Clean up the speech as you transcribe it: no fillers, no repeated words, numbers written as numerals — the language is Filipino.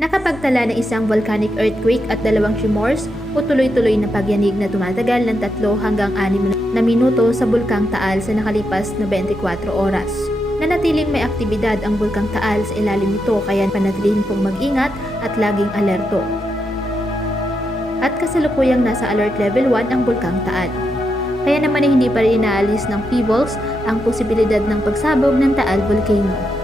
Nakapagtala ng isang volcanic earthquake at 2 tremors o tuloy-tuloy na pagyanig na tumatagal ng 3 hanggang 6 na minuto sa Bulkang Taal sa nakalipas na 24 oras. Nanatiling may aktibidad ang Bulkang Taal sa ilalim nito kaya panatilihin pong mag-ingat at laging alerto. At kasalukuyang nasa alert level 1 ang Bulkang Taal. Kaya naman ay hindi pa rin inaalis ng PHIVOLCS ang posibilidad ng pagsabog ng Taal Volcano.